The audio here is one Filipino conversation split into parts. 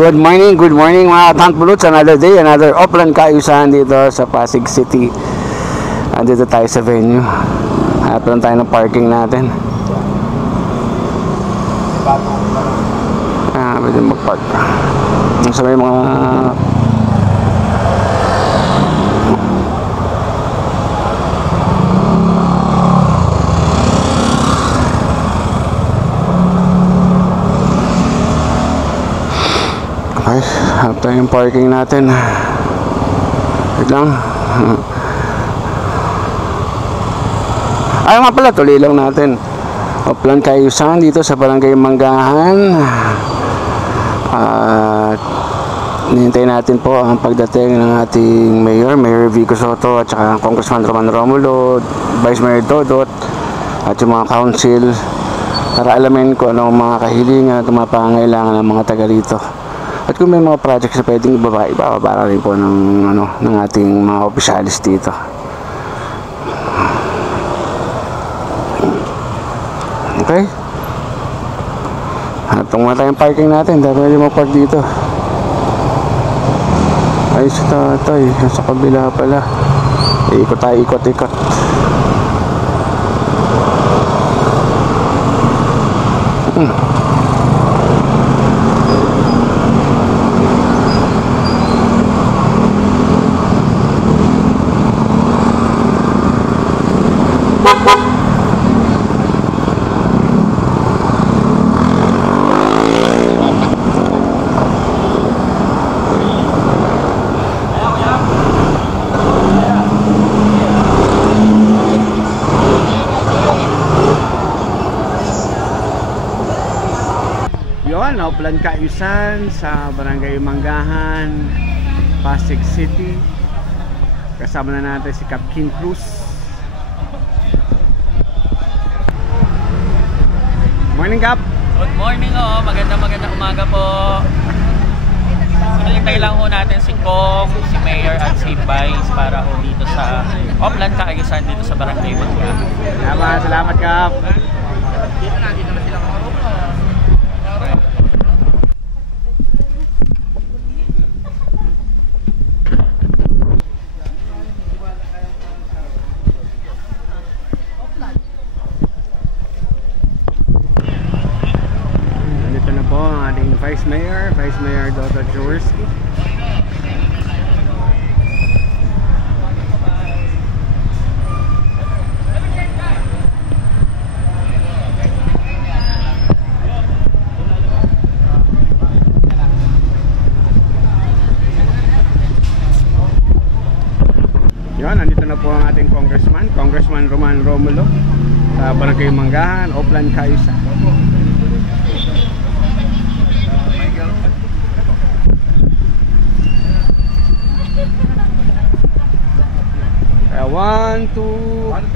Good morning mga Tank Bullets. Another day, another offline kaayusan dito sa Pasig City. Andito tayo sa venue. Hanap lang tayo ng parking natin. Pwede mag-park. So may mga ay, hanap tayo yung parking natin. Wait lang. Ay nga pala, tuloy lang natin. Offline kaayusan dito sa Barangay Manggahan. Hinihintay natin po ang pagdating ng ating Mayor Vico Soto, at saka Congressman Roman Romulo, Vice Mayor Dodot, at yung mga council, para alamin kung anong mga kahilingan at mga pangangailangan ng mga taga rito. At kung may mga projects na pwedeng ibaba rin po ng ating mga opisyalis dito. Okay? Hanapang muna tayong parking natin. Dahil pwede mag-park dito. Ay, sa tatay. Sa kabila pala. Ikot tayo, ikot. Offline kaayusan sa Barangay Manggahan, Pasig City. Kasama na natin si Cap King Cruz. Morning, Cap. Good morning, magandang umaga po. Hinihintay lang ho natin si Kong, si Mayor at si Vice para ho dito sa offline kaayusan dito sa Barangay Manggahan. Salamat, Cap. Dito na sila Vice Mayor Dodot Jaworski. Yan, nandito na po ang ating Congressman Roman Romulo sa Barangay Manggahan, offline kaayusan. One, two. Okay.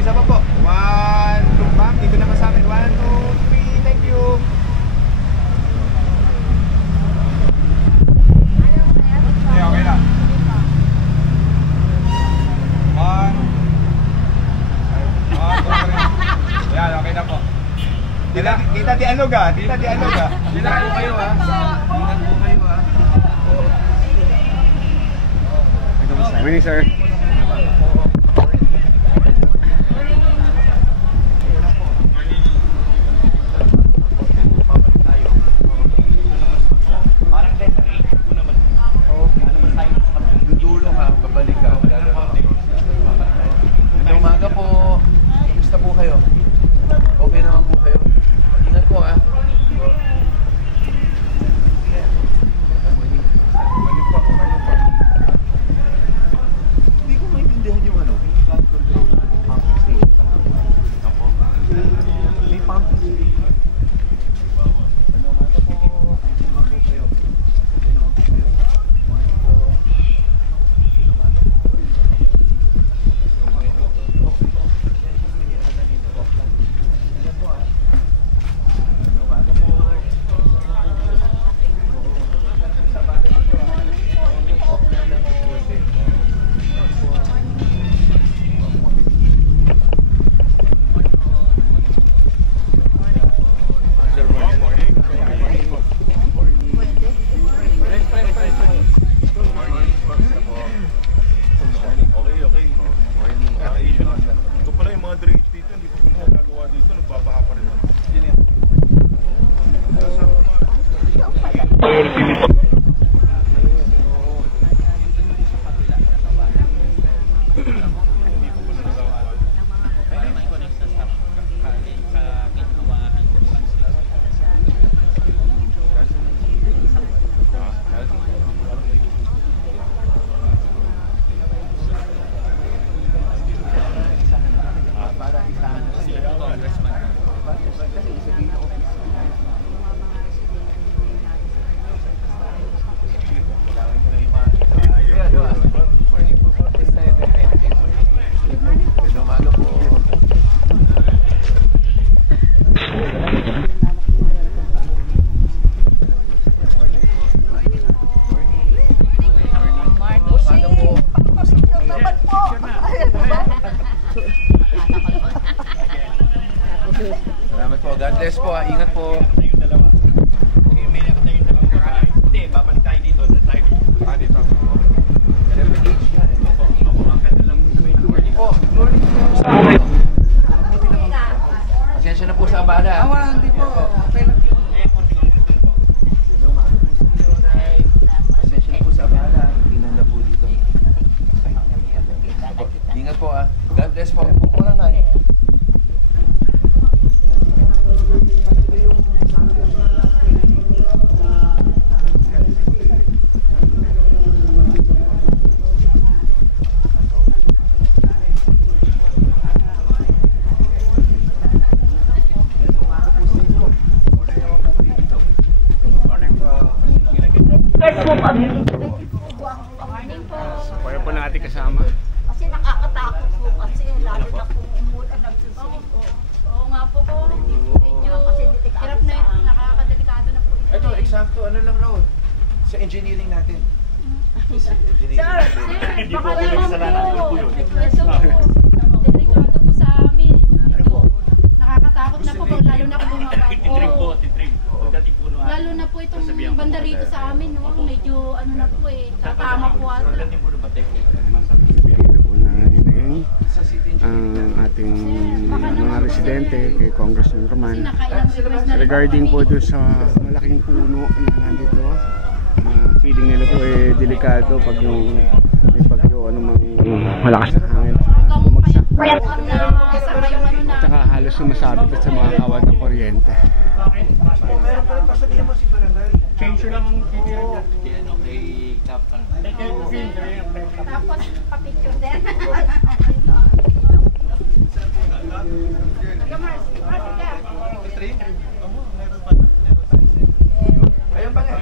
Isa pa po. 1, 2, ma'am. Dito naman sa akin. 1, 2, 3. Thank you. Okay lang. 1. Yan, okay na po. Tita di alog ah. Tita po kayo ah. Morning, sir. po. May nakita yung dalawang babae. Hindi, babalik tayo dito. Dito. Morning po. Pasensya na po sa abala. Hindi po. Okay lang. Pasensya na po sa abala. Tingnan na po dito. Ingat po ah. God bless po. Muna na eh. Kaya po na ating kasama. Kasi nakakatakot po kasi lalo na kung umulan nagsusulit. Oo nga po ko. Medyo hirap na yun. Nakakadelikado na po. Ito, eksakto. Ano lang raw? Sa engineering natin. Sa engineering natin. Baka naman po. Delikado po sa amin. Nakakatakot na po lalo na kung bumaba. Titrim po. Lalo na po itong banda rito sa amin. No? Medyo ano na po eh. Tatama po ata. Ang ating mga residente kay Congressman Roman regarding po doon sa malaking puno na nandito. Feeling nila po eh delikado pag yung may bagyo anumang malakas na hangin bumagsak. Tsaka halos sumasabit at sa mga kawad ng kuryente. Meron pa rin pasabihin mo si Barangay. Change lang ang titira kay Captain. Tapos papicture din. Ayun pa nga.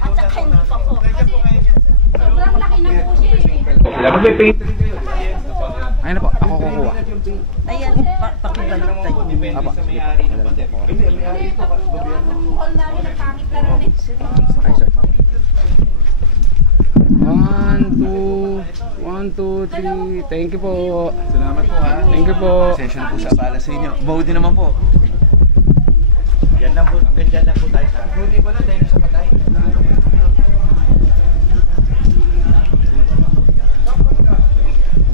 At saka hindi pa po. Kasi sobrang laki na po siya eh. Ayun na po, ako kukuha. Ayan, pakibalik tayo. Aba, sige po. Hindi, tapos yung hall namin ang pangit na rin eh. Ay, sir. 1, 2, 3. Thank you po. Salamat po ha. Thank you po. Pasensya na po sa abala sa inyo. Maudi naman po. Yan lang po. Hanggang dyan lang po tayo sa... Maudi pala dahil sa patay.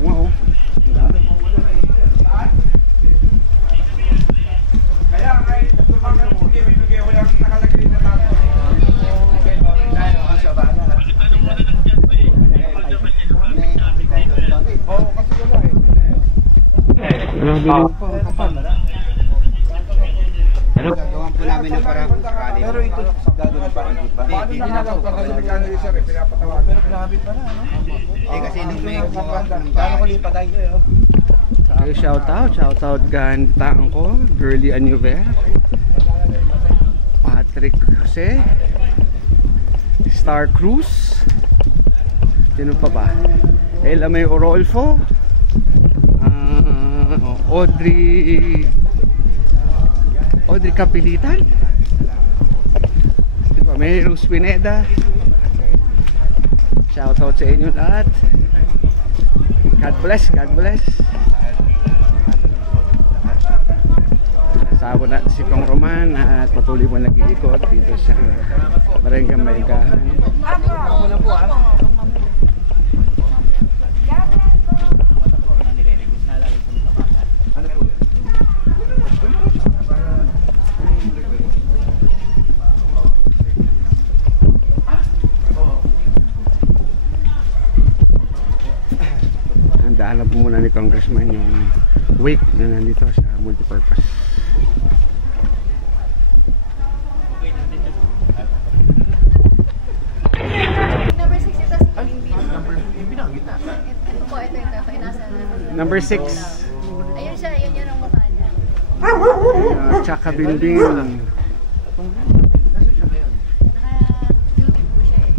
Wow. Kaya kahit tumanggal po kayo, bibigay ko lang nakalagay na tato. Sa abala ha. Oo, kasi wala eh. Gagawan po namin ng parang sakali. Pero ito gagawin pa rin ba? Hindi na lang pagkakalikan nila sir, pinapatawagan. Pero grabe pala, no? Eh kasi nung may gumawa ng Gano'n ko bahay. lipat tayo, Okay, shout out gantaan ko, Girly Anuver, Patrick Jose, Star Cruz, sino pa ba? Ella May Orolfo, Audrey Capilitan, diba? May Rose Pineda. Shout out sa inyo lahat. God bless, God bless. Kasama natin si Kong Roman at patuloy mo nag-iikot dito sa Barangay Maygahan. Ako lang po ha. Ano po yun? Hanap muna ni Congressman yung wake na nandito sa multipurpose. Number 6 ito si Kimbin. Yung binanggit na. Ito po, ito. Kaya nasa Number 6. ayun siya, yun yun ang mukha niya. Tsaka Binbin. Naka-duty po siya eh.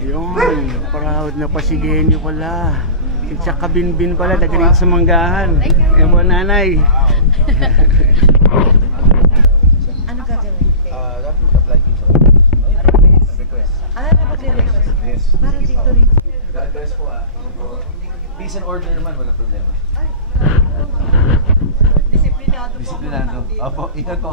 Yun, proud na Pasigenyo pala. Si Tsaka Binbin pala, taga sa Manggahan. Yan po, nanay. Ano gagawin? Dapat mag-apply dito. Request. Magre-request. Yes. bless. Parang dito rin. God bless po ah. Peace and order naman, walang problema. Disiplinado po. Disiplinado. Opo, ingat po.